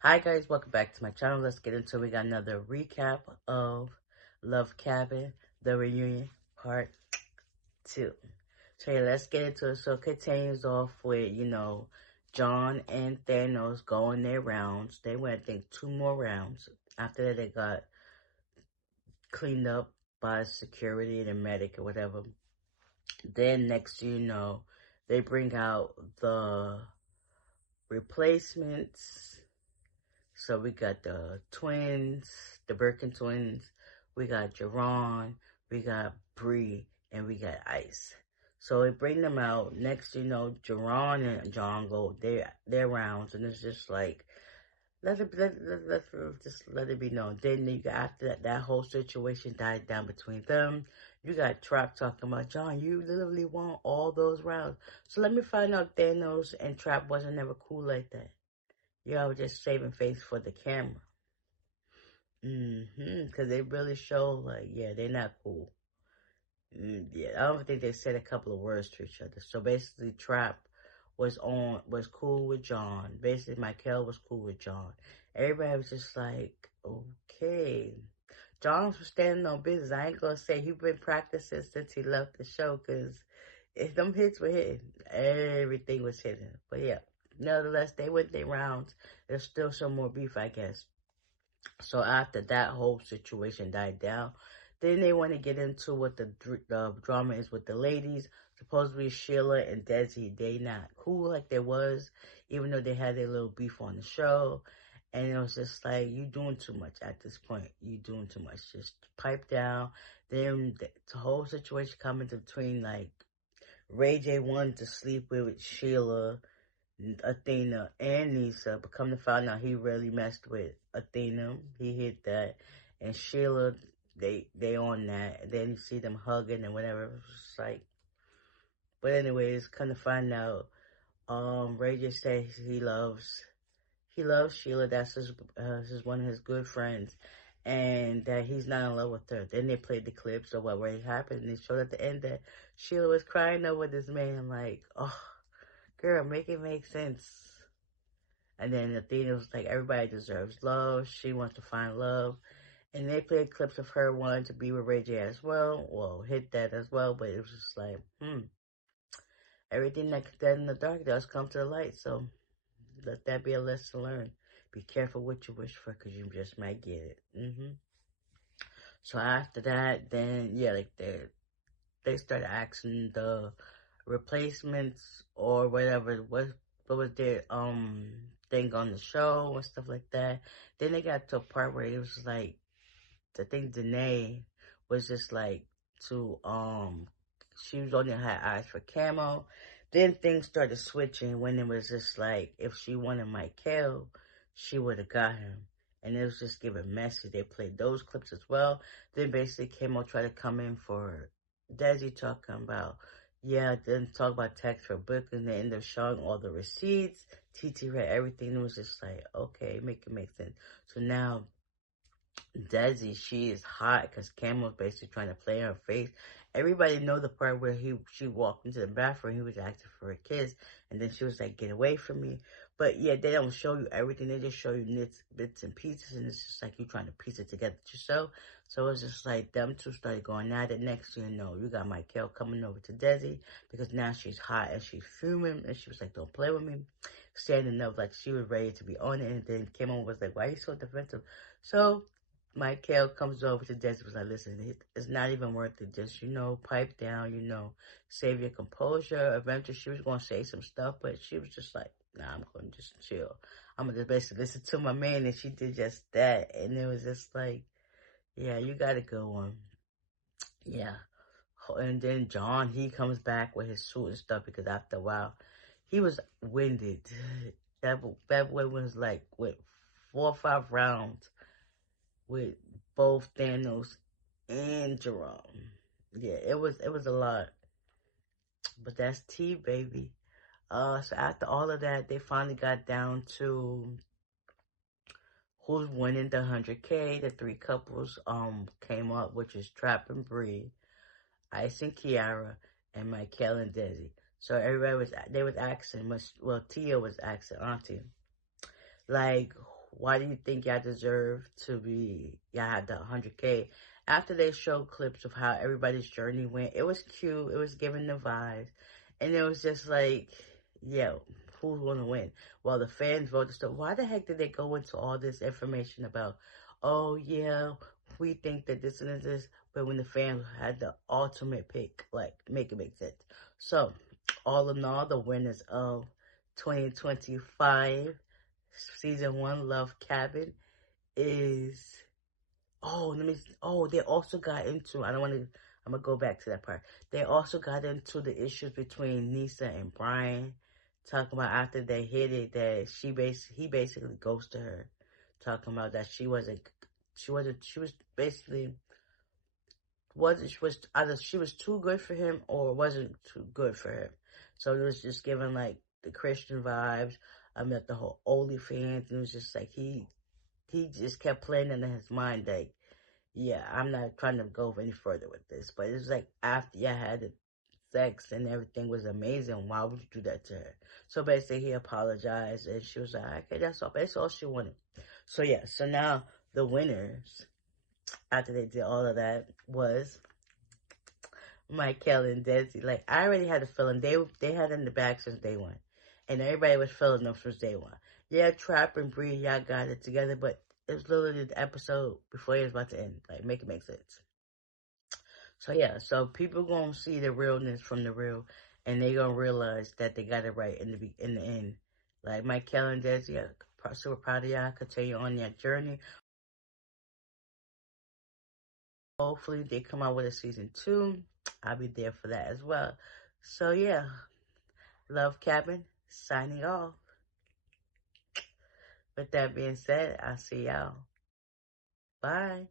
Hi guys, welcome back to my channel. Let's get into it. We got another recap of Love Cabin, the reunion part 2. So yeah, let's get into it. So it continues off with, John and Thanos going their rounds. They went, I think, 2 more rounds. After that, they got cleaned up by security and a medic or whatever. Then next you know, they bring out the replacements. So we got the twins, the Birkin twins, we got Jerron, we got Bree, and we got Ice. So we bring them out. Next, Jerron and John go their rounds, and it's just like let's just let it be known. Then you got after that whole situation died down between them. You got Trap talking about John. You literally won all those rounds. So let me find out Thanos and Trap wasn't never cool like that. Y'all were just saving face for the camera. Because they really show, like, yeah, they're not cool. Yeah, I don't think they said a couple of words to each other. So basically, Trap was cool with John. Basically, Michael was cool with John. Everybody was just like, okay. John was standing on business. I ain't gonna say he been practicing since he left the show, because if them hits were hitting, everything was hitting. But yeah, nevertheless, they went their rounds. There's still some more beef, I guess. So after that whole situation died down, then they want to get into what the drama is with the ladies. Supposedly Sheila and Desi, they not cool like they was, even though they had their little beef on the show. And it was just like, you doing too much at this point. You doing too much. Just pipe down. Then the whole situation coming between, like, Ray J wanted to sleep with Sheila, Athena, and Nisa, but come to find out he really messed with Athena. He hit that, and Sheila, they on that. And then you see them hugging and whatever. It's like, but anyways, come to find out, Ray just says he loves Sheila. That's his one of his good friends, and that he's not in love with her. Then they played the clips of what really happened, and they showed at the end that Sheila was crying over this man, like, oh, girl, make it make sense. And then Athena was like, everybody deserves love. She wants to find love. And they played clips of her wanting to be with Ray J as well. Well, hit that as well. But it was just like, everything that's dead in the dark does come to the light. So let that be a lesson learned. Be careful what you wish for, because you just might get it. So after that, then, yeah, like they started asking the replacements or whatever what was their thing on the show and stuff like that. Then they got to a part where it was like, I think Danae was just like to she was only had eyes for Camo. Then things started switching when it was just like, if she wanted Michael, she would have got him. And it was just giving messy. They played those clips as well. Then basically Camo tried to come in for Desi, talking about, yeah, then talk about tax for book, and they ended up showing all the receipts. TT read everything. It was just like, okay, make it make sense. So now Desi, she is hot because Cameron's basically trying to play her face. Everybody know the part where she walked into the bathroom, he was asking for a kiss, and then she was like, get away from me. But yeah, they don't show you everything. They just show you bits and pieces, and it's just like you trying to piece it together yourself. So it's just like them two started going at it. Next thing you know, you got Michael coming over to Desi because now she's hot and she's fuming, and she was like, don't play with me. Standing up like she was ready to be on it, and then Cameron was like, why are you so defensive? So Michael comes over to Desi, was like, listen, it's not even worth it. Just, pipe down, save your composure. Eventually, she was going to say some stuff, but she was just like, nah, I'm going to just chill. I'm going to just basically listen to my man, and she did just that. And it was just like, yeah, you got to go on. Yeah. And then John, he comes back with his suit and stuff, because after a while, he was winded. That boy was like, with 4 or 5 rounds with both Thanos and Jerome. Yeah, it was a lot. But that's T, baby. So after all of that, they finally got down to who's winning the 100K. The 3 couples came up, which is Trap and Bree, Ice and Kiara, and Michael and Desi. So everybody was asking, Tia was asking Auntie, like, why do you think y'all deserve to be, y'all had the 100K? After they showed clips of how everybody's journey went, it was cute, it was giving the vibes, and it was just like, yo, who's gonna win? Well, the fans voted, so why the heck did they go into all this information about, oh yeah, we think that this and this, but when the fans had the ultimate pick, like, make it make sense. So, all in all, the winners of 2025 season 1 Love Cabin is, they also got into, I'm gonna go back to that part. They also got into the issues between Nisa and Brian, talking about after they hit it that he basically ghosted her, talking about that she was basically either she was too good for him or wasn't too good for him. So it was just giving like the Christian vibes. I met the whole OnlyFans, and it was just like he just kept playing in his mind like, yeah, I'm not trying to go any further with this. But it's like after you had the sex and everything was amazing, why would you do that to her? So basically he apologized, and she was like, okay, that's all she wanted. So yeah, so now the winners, after they did all of that, was Michael and Desi. Like, I already had a feeling they had in the back since day one, and everybody was feeling them since day one. Yeah, Trap and Bree, y'all got it together, but it was literally the episode before it was about to end. Like, make it make sense. So yeah, so people gonna see the realness from the real, and they gonna realize that they got it right in the end. Like Michael and Desi, I'm super proud of y'all. Continue on your journey. Hopefully they come out with a season 2. I'll be there for that as well. So yeah, Love Cabin, signing off. With that being said, I'll see y'all. Bye.